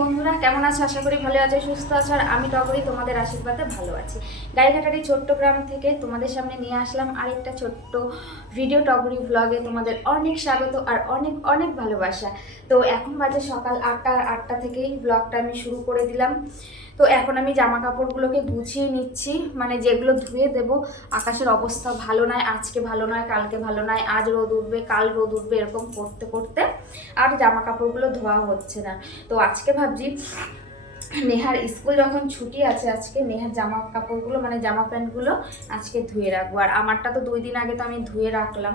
বন্ধুরা, কেমন আছো? আশা করি ভালো আছো, সুস্থ আছো। আর আমি টগরি তোমাদের আশীর্বাদে ভালো আছি। গাইঘাটার এই ছোট্ট গ্রাম থেকে তোমাদের সামনে নিয়ে আসলাম আরেকটা ছোট্ট ভিডিও টগরি ব্লগে। তোমাদের অনেক স্বাগত আর অনেক অনেক ভালোবাসা। তো এখন বাজে সকাল 8টা থেকেই ব্লগটা আমি শুরু করে দিলাম। তো এখন আমি জামা কাপড়গুলোকে গুছিয়ে নিচ্ছি, মানে যেগুলো ধুয়ে দেব। আকাশের অবস্থা ভালো নয়, আজকে ভালো নয়, কালকে ভালো নয়, আজ রোদ উঠবে, কাল রোদ উঠবে, এরকম করতে করতে আর জামা কাপড়গুলো ধোয়া হচ্ছে না। তো আজকে ভাবছি নেহার স্কুল যখন ছুটি আছে, আজকে নেহার জামা কাপড়গুলো মানে জামা প্যান্টগুলো আজকে ধুয়ে রাখবো। আর আমারটা তো 2 দিন আগে তো আমি ধুয়ে রাখলাম।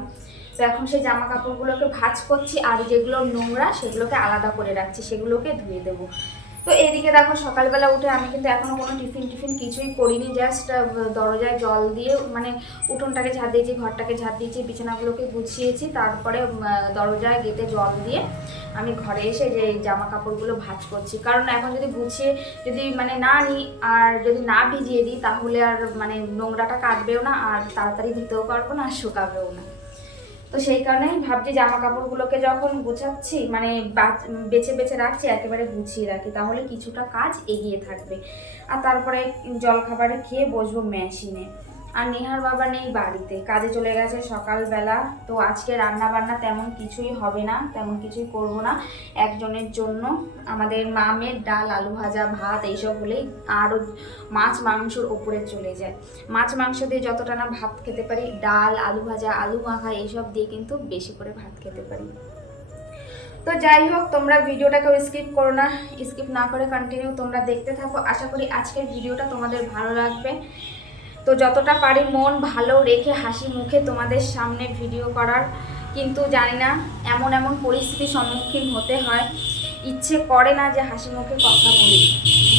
তো এখন সেই জামা কাপড়গুলোকে ভাঁজ করছি, আর যেগুলো নোংরা সেগুলোকে আলাদা করে রাখছি, সেগুলোকে ধুয়ে দেবো। তো এদিকে দেখো, সকালবেলা উঠে আমি কিন্তু এখনও কোনো টিফিন কিছুই করিনি। জাস্ট দরজায় জল দিয়ে মানে উঠোনটাকে ঝাড় দিয়েছি, ঘরটাকে ঝাড় দিয়েছি, বিছানাগুলোকে গুছিয়েছি, তারপরে দরজায় গেটে জল দিয়ে আমি ঘরে এসে যে জামা কাপড়গুলো ভাঁজ করছি। কারণ এখন যদি গুছিয়ে যদি মানে না নিই আর যদি না ভিজিয়ে দিই, তাহলে আর মানে নোংরাটা কাটবেও না, আর তাড়াতাড়ি ধুতেও পারবো না, আর শুকাবেও না। তো সেই কারণেই ভাবছি জামা কাপড়গুলোকে যখন গুছাচ্ছি মানে বেছে বেছে রাখছি, একেবারে গুছিয়ে রাখি, তাহলে কিছুটা কাজ এগিয়ে থাকবে। আর তারপরে জলখাবারে খেয়ে বসবো মেশিনে। আর নেহার বাবা নেই বাড়িতে, কাজে চলে গেছে সকালবেলা। তো আজকে রান্না বান্না তেমন কিছুই হবে না, তেমন কিছুই করব না। একজনের জন্য আমাদের মামের ডাল, আলু ভাজা, ভাত এইসব হলেই আরও মাছ মাংসর ওপরে চলে যায়। মাছ মাংস দিয়ে যতটা না ভাত খেতে পারি, ডাল, আলু ভাজা, আলু মাখা এইসব দিয়ে কিন্তু বেশি করে ভাত খেতে পারি। তো যাই হোক, তোমরা ভিডিওটাকেও স্কিপ করো না, স্কিপ না করে কন্টিনিউ তোমরা দেখতে থাকো। আশা করি আজকের ভিডিওটা তোমাদের ভালো লাগবে। তো যতটা পারি মন ভালো রেখে হাসি মুখে তোমাদের সামনে ভিডিও করার, কিন্তু জানি না এমন এমন পরিস্থিতির সম্মুখীন হতে হয়, ইচ্ছে করে না যে হাসি মুখে কথা বলি,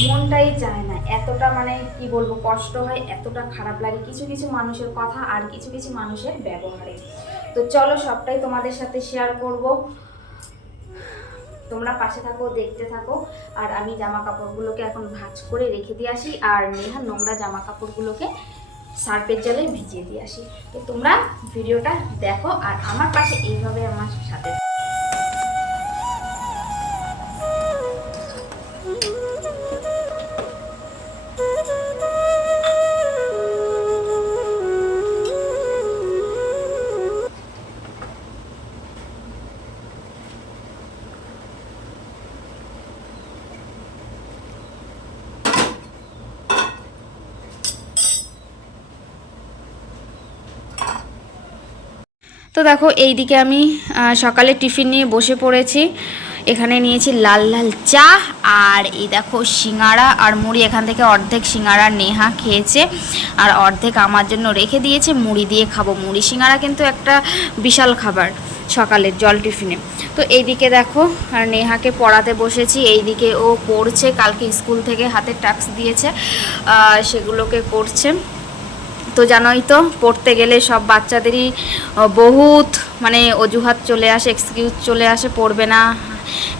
মনটাই চায় না। এতটা মানে কি বলবো, কষ্ট হয়, এতটা খারাপ লাগে কিছু কিছু মানুষের কথা আর কিছু কিছু মানুষের ব্যবহারে। তো চলো সবটাই তোমাদের সাথে শেয়ার করব, তোমরা পাশে থাকো, দেখতে থাকো। আর আমি জামা কাপড়গুলোকে এখন ভাঁজ করে রেখে দিয়ে আসি, আর নেহা নোংরা জামা কাপড়গুলোকে সার্ফের জলে ভিজিয়ে দিয়ে আসি। তো তোমরা ভিডিওটা দেখো আর আমার পাশে এইভাবে আমার সাথে। তো দেখো, এইদিকে আমি সকালে টিফিন নিয়ে বসে পড়েছি। এখানে নিয়েছি লাল লাল চা, আর এই দেখো সিঙ্গাড়া আর মুড়ি। এখান থেকে অর্ধেক সিঙ্গাড়া নেহা খেয়েছে আর অর্ধেক আমার জন্য রেখে দিয়েছে, মুড়ি দিয়ে খাবো। মুড়ি সিঙ্গাড়া কিন্তু একটা বিশাল খাবার সকালের জল টিফিনে। তো এইদিকে দেখো, আর নেহাকে পড়াতে বসেছি। এইদিকে ও পড়ছে, কালকে স্কুল থেকে হাতে টাস্ক দিয়েছে, সেগুলোকে করছে। তো জানোই তো, পড়তে গেলে সব বাচ্চাদেরই বহুত মানে অজুহাত চলে আসে, এক্সকিউজ চলে আসে, পড়বে না,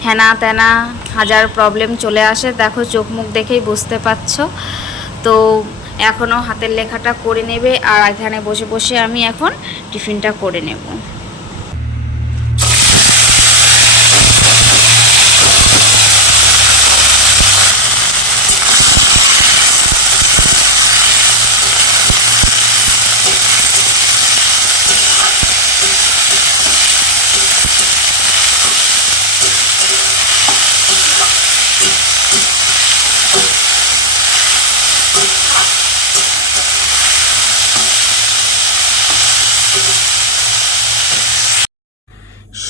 হ্যানা ত্যানা হাজার প্রবলেম চলে আসে। দেখো চোখ মুখ দেখেই বুঝতে পারছো। তো এখনও হাতের লেখাটা করে নেবে, আর এখানে বসে বসে আমি এখন টিফিনটা করে নেব।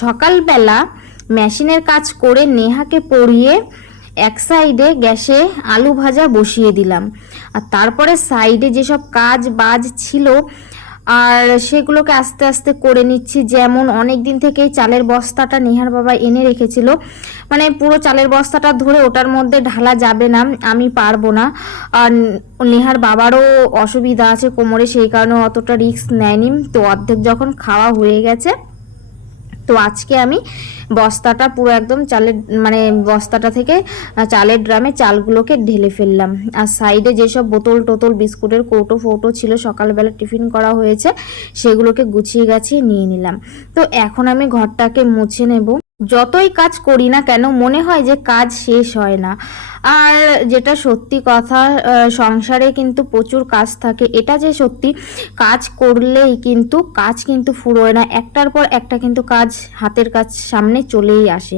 সকালবেলা মেশিনের কাজ করে নেহাকে পড়িয়ে এক সাইডে গ্যাসে আলু ভাজা বসিয়ে দিলাম, আর তারপরে সাইডে যেসব কাজ বাজ ছিল আর সেগুলোকে আস্তে আস্তে করে নিচ্ছি। যেমন অনেক দিন থেকেই চালের বস্তাটা নেহার বাবা এনে রেখেছিল, মানে পুরো চালের বস্তাটা ধরে ওটার মধ্যে ঢালা যাবে না, আমি পারবো না। আর নেহার বাবারও অসুবিধা আছে কোমরে, সেই কারণে অতটা রিস্ক নেয়নি। তো অর্ধেক যখন খাওয়া হয়ে গেছে, তো আজকে আমি বস্তাটা পুরো একদম চালের মানে বস্তাটা থেকে চালের ড্রামে চালগুলোকে ঢেলে ফেললাম। আর সাইডে যেসব বোতল টোতল বিস্কুটের কৌটো ফৌটো ছিল, সকালবেলা টিফিন করা হয়েছে, সেগুলোকে গুছিয়ে গাছিয়ে নিয়ে নিলাম। তো এখন আমি ঘরটাকে মুছে নেব। যতই কাজ করি না কেন মনে হয় যে কাজ শেষ হয় না। আর যেটা সত্যি কথা, সংসারে কিন্তু প্রচুর কাজ থাকে, এটা যে সত্যি। কাজ করলেই কিন্তু কাজ কিন্তু ফুরোয় না, একটার পর একটা কিন্তু কাজ, হাতের কাজ সামনে চলেই আসে।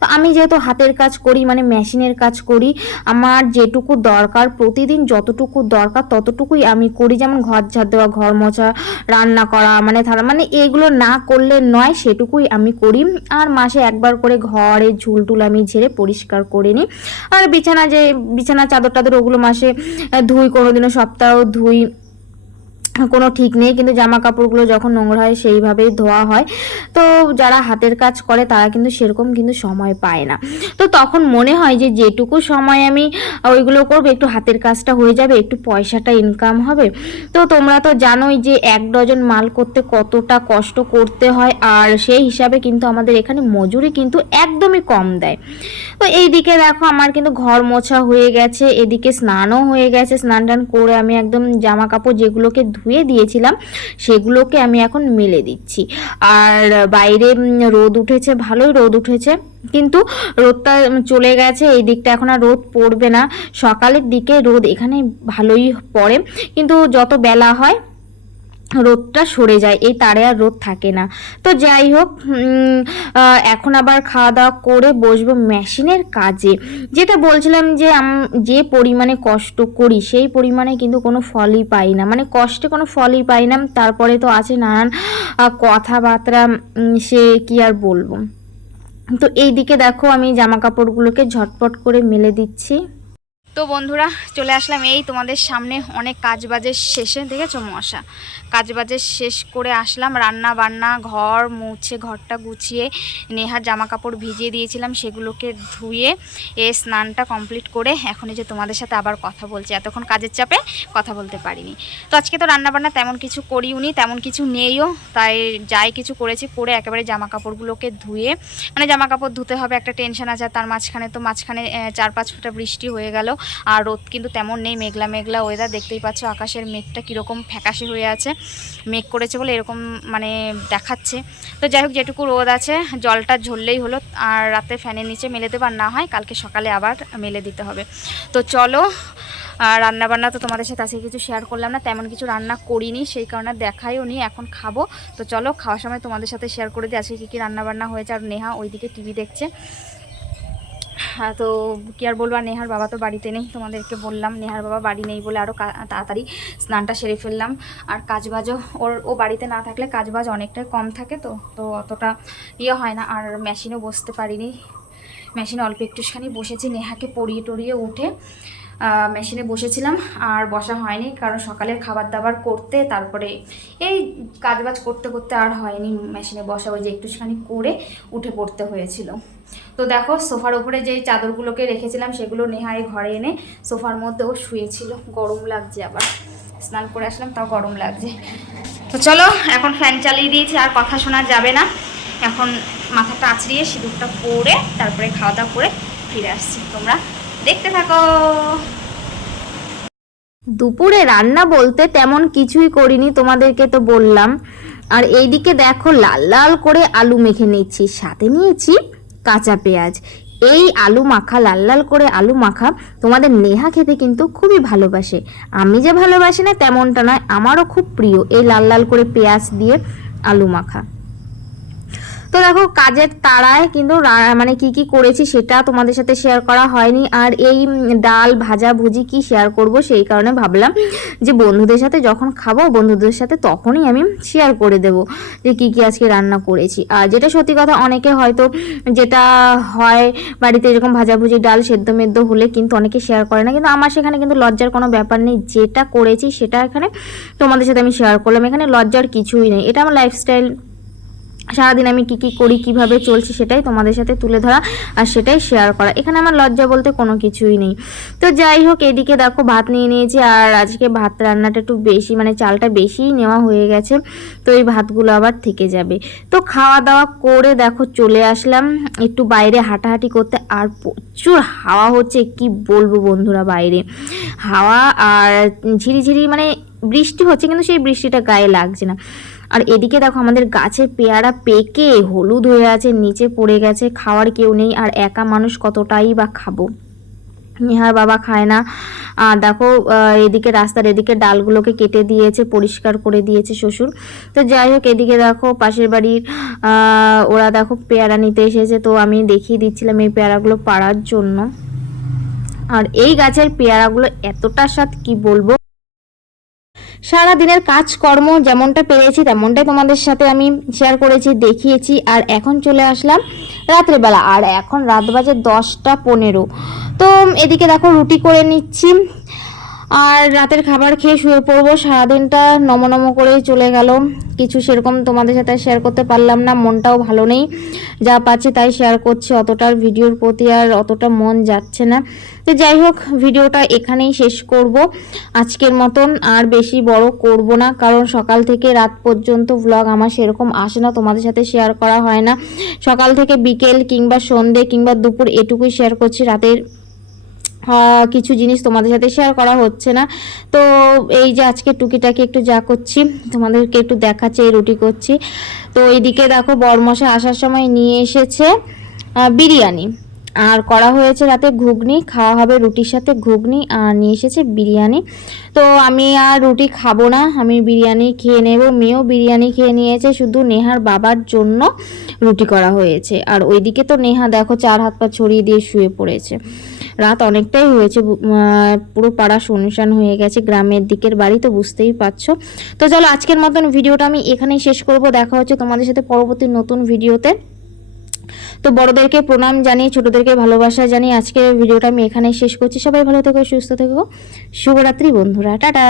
তো আমি যেহেতু হাতের কাজ করি, মানে মেশিনের কাজ করি, আমার যেটুকু দরকার প্রতিদিন যতটুকু দরকার ততটুকুই আমি করি। যেমন ঘর ঝাড় দেওয়া, ঘর মোছা, রান্না করা, মানে এগুলো না করলে নয়, সেটুকুই আমি করি। আর মাসে একবার করে ঘরে ঝুলটুল আমি ঝেড়ে পরিষ্কার করে নিই। আর বিছানা চাদর টাদর ওগুলো মাসে ধুই, কোনোদিনও সপ্তাহ ধুই, কোনো ঠিক নেই। কিন্তু জামা কাপড়গুলো যখন নোংরা হয় সেইভাবেই ধোয়া হয়। তো যারা হাতের কাজ করে তারা কিন্তু সেরকম কিন্তু সময় পায় না। তো তখন মনে হয় যে যেটুকু সময় আমি ওইগুলো করবো, একটু হাতের কাজটা হয়ে যাবে, একটু পয়সাটা ইনকাম হবে। তো তোমরা তো জানোই যে 1 ডজন মাল করতে কতটা কষ্ট করতে হয়, আর সেই হিসাবে কিন্তু আমাদের এখানে মজুরি কিন্তু একদমই কম দেয়। তো এইদিকে দেখো আমার কিন্তু ঘর মোছা হয়ে গেছে, এদিকে স্নানও হয়ে গেছে। স্নান টান করে আমি একদম জামা কাপড় যেগুলোকে ধুয়ে দিয়েছিলাম সেগুলোকে আমি এখন মেলে দিচ্ছি। আর বাইরে রোদ উঠেছে, ভালোই রোদ উঠেছে, কিন্তু রোদটা চলে গেছে। এই দিকটা এখন আর রোদ পড়বে না। সকালের দিকে রোদ এখানে ভালোই পড়ে, কিন্তু যত বেলা হয় রোদটা সরে যায়, এই তারে আর রোদ থাকে না। তো যাই হোক, এখন আবার খাওয়া দাওয়া করে বসবো মেশিনের কাজে। যেটা বলছিলাম যে যে পরিমাণে কষ্ট করি সেই পরিমাণে কিন্তু কোনো ফলই পাই না, মানে কষ্টে কোনো ফলই পাই না। তারপরে তো আছে নানান কথাবার্তা, সে কি আর বলবো। তো এই দিকে দেখো আমি জামা কাপড়গুলোকে ঝটপট করে মেলে দিচ্ছি। তো বন্ধুরা, চলে আসলাম এই তোমাদের সামনে অনেক কাজবাজের শেষে। দেখেছো মশা, কাজবাজের শেষ করে আসলাম, রান্না বান্না, ঘর মুছে, ঘরটা গুছিয়ে, নেহার জামা কাপড় ভিজিয়ে দিয়েছিলাম সেগুলোকে ধুয়ে স্নানটা কমপ্লিট করে এখন এই যে তোমাদের সাথে আবার কথা বলছি। এতক্ষণ কাজের চাপে কথা বলতে পারিনি। তো আজকে তো রান্না বান্না তেমন কিছু করিওনি, তেমন কিছু নেইও, তাই যাই কিছু করেছি করে একেবারে জামা কাপড়গুলোকে ধুয়ে, মানে জামা কাপড় ধুতে হবে একটা টেনশন আছে। তার মাঝখানে 4-5 ফোঁটা বৃষ্টি হয়ে গেল, আর রোদ কিন্তু তেমন নেই, মেঘলা মেঘলা ওয়েদার। দেখতেই পাচ্ছ আকাশের মেঘটা কীরকম ফ্যাকাশে হয়ে আছে, মেঘ করেছে বলে এরকম মানে দেখাচ্ছে। তো যাই হোক, যেটুকু রোদ আছে জলটা ঝরলেই হলো, আর রাতে ফ্যানের নিচে মেলে দেবো, আর না হয় কালকে সকালে আবার মেলে দিতে হবে। তো চলো, রান্না বান্না তো তোমাদের সাথে আজকে কিছু শেয়ার করলাম না, তেমন কিছু রান্না করিনি, সেই কারণে দেখাইও নি। এখন খাবো, তো চলো খাওয়ার সময় তোমাদের সাথে শেয়ার করে দিই আজকে কী রান্না বান্না হয়েছে। আর নেহা ওইদিকে টিভি দেখছে। হ্যাঁ, তো কি আর বলবো, আর নেহার বাবা তো বাড়িতে নেই, তোমাদেরকে বললাম নেহার বাবা বাড়ি নেই বলে আরও তাড়াতাড়ি স্নানটা সেরে ফেললাম। আর কাজবাজও ও বাড়িতে না থাকলে কাজবাজ অনেকটাই কম থাকে, তো অতটা ইয়ে হয় না। আর মেশিনেও বসতে পারিনি, মেশিনে অল্প একটুখানি বসেছি, নেহাকে পরিয়ে টরিয়ে উঠে মেশিনে বসেছিলাম, আর বসা হয়নি কারণ সকালের খাবার দাবার করতে, তারপরে এই কাজবাজ করতে করতে আর হয়নি মেশিনে বসা, ওই যে একটুখানি করে উঠে পড়তে হয়েছিল। তো দেখো সোফার উপরে যেই চাদরগুলোকে রেখেছিলাম সেগুলো নেহাই ঘরে এনে সোফার মধ্যেও শুয়েছিল। গরম লাগছে, আবার স্নান করে আসলাম তাও গরম লাগছে। তো চলো এখন ফ্যান চালিয়ে দিয়েছি, আর কথা শোনা যাবে না। এখন মাথাটা আঁচড়িয়ে সিঁদুরটা পরে তারপরে খাওয়া দাওয়া করে ফিরে আসছি, তোমরা দেখতে থাকো। দুপুরে রান্না বলতে তেমন কিছুই করিনি, তোমাদেরকে তো বললাম। আর এইদিকে দেখো লাল লাল করে আলু মেখে নিচ্ছি, সাথে নিয়েছি কাঁচা পেঁয়াজ। এই আলু মাখা, লাল লাল করে আলু মাখা তোমাদের নেহা খেতে কিন্তু খুবই ভালোবাসে। আমি যে ভালোবাসি না তেমনটা নয়, আমারও খুব প্রিয় এই লাল লাল করে পেঁয়াজ দিয়ে আলু মাখা। তো দেখো কাজের তাড়ায় কিন্তু মানে কি কি করেছি সেটা তোমাদের সাথে শেয়ার করা হয়নি। আর এই ডাল ভাজা ভুজি কি শেয়ার করব, সেই কারণে ভাবলাম যে বন্ধুদের সাথে যখন খাবো বন্ধুদের সাথে তখনই আমি শেয়ার করে দেব যে কি কি আজকে রান্না করেছি। আর যেটা সত্যি কথা, অনেকে হয়তো যেটা হয় বাড়িতে এরকম ভাজাভুজি ডাল সেদ্ধ মেদ্ধ হলে কিন্তু অনেকে শেয়ার করে না, কিন্তু আমার সেখানে কিন্তু লজ্জার কোনো ব্যাপার নেই। যেটা করেছি সেটা এখানে তোমাদের সাথে আমি শেয়ার করলাম, এখানে লজ্জার কিছুই নেই। এটা আমার লাইফস্টাইল, সারাদিন আমি কি কি করি কিভাবে চলছি সেটাই তোমাদের সাথে তুলে ধরা আর সেটাই শেয়ার করা, এখানে আমার লজ্জা বলতে কোনো কিছুই নেই। তো যাই হোক, এদিকে দেখো ভাত নিয়ে নিয়েছি, আর আজকে ভাত রান্নাটা একটু বেশি, মানে চালটা বেশিই নেওয়া হয়ে গেছে, তো এই ভাতগুলো আবার থেকে যাবে। তো খাওয়া দাওয়া করে দেখো চলে আসলাম একটু বাইরে হাঁটাহাঁটি করতে, আর প্রচুর হাওয়া হচ্ছে, কি বলবো বন্ধুরা, বাইরে হাওয়া আর ঝিরিঝিরি, মানে বৃষ্টি হচ্ছে কিন্তু সেই বৃষ্টিটা গায়ে লাগছে না। আর এদিকে দেখো আমাদের গাছের পেয়ারা পেকে হলুদ হয়ে আছে, নিচে পড়ে গেছে, খাওয়ার কেউ নেই, আর একা মানুষ কতটাই বা খাবো। নেহার বাবা খায় না। আর দেখো এদিকে রাস্তার এদিকে ডালগুলোকে কেটে দিয়েছে, পরিষ্কার করে দিয়েছে শ্বশুর। তো যাই হোক, এদিকে দেখো পাশের বাড়ির ওরা দেখো পেয়ারা নিতে এসেছে, তো আমি দেখিয়ে দিচ্ছিলাম এই পেয়ারাগুলো পাড়ার জন্য। আর এই গাছের পেয়ারাগুলো এতটা স্বাদ কি বলবো। সারা দিনের কাজকর্ম যেমনটা পেরেছি তেমনটাই তোমাদের সাথে আমি শেয়ার করেছি, দেখিয়েছি। আর এখন চলে আসলাম রাত্রেবেলা, আর এখন রাত বাজে 10টা 15। তো এদিকে দেখো রুটি করে নিচ্ছি আর রাতের খাবার খেয়ে শুয়ে পড়বো। সারাদিনটা নমনম করেই চলে গেল, কিছু সেরকম তোমাদের সাথে শেয়ার করতে পারলাম না, মনটাও ভালো নেই, যা পাচ্ছি তাই শেয়ার করছি, অতটার ভিডিওর প্রতি আর অতটা মন যাচ্ছে না। তো যাই হোক, ভিডিওটা এখানেই শেষ করব আজকের মতন, আর বেশি বড় করব না, কারণ সকাল থেকে রাত পর্যন্ত ব্লগ আমার সেরকম আসে না, তোমাদের সাথে শেয়ার করা হয় না। সকাল থেকে বিকেল কিংবা সন্ধে কিংবা দুপুর এটুকুই শেয়ার করছি, রাতের কিছু জিনিস তোমাদের সাথে শেয়ার করা হচ্ছে না। তো এই যে আজকে টুকিটাকি একটু যা করছি তোমাদেরকে একটু দেখাচ্ছি, এই রুটি করছি। তো এইদিকে দেখো বরমশাই আসার সময় নিয়ে এসেছে বিরিয়ানি, আর করা হয়েছে রাতে ঘুগনি, খাওয়া হবে রুটির সাথে ঘুগনি, আর নিয়ে এসেছে বিরিয়ানি। তো আমি আর রুটি খাবো না, আমি বিরিয়ানি খেয়ে নেব। মেয়েও বিরিয়ানি খেয়ে নিয়েছে, শুধু নেহার বাবার জন্য রুটি করা হয়েছে। আর ওইদিকে তো নেহা দেখো 4 হাত পা ছড়িয়ে দিয়ে শুয়ে পড়েছে। রাত অনেকটাই হয়েছে, পুরো পাড়া শুনশান হয়ে গেছে, গ্রামের দিকের বাড়ি তো বুঝতেই পারছো। তো চলো আজকের মতন ভিডিওটা আমি এখানেই শেষ করব, দেখা হচ্ছে তোমাদের সাথে পরবর্তী নতুন ভিডিওতে। তো বড়দেরকে প্রণাম জানিয়ে ছোটদেরকে ভালোবাসা জানিয়ে আজকের ভিডিওটা আমি এখানেই শেষ করছি। সবাই ভালো থেকো, সুস্থ থেকো, শুভরাত্রি বন্ধুরা, টাটা।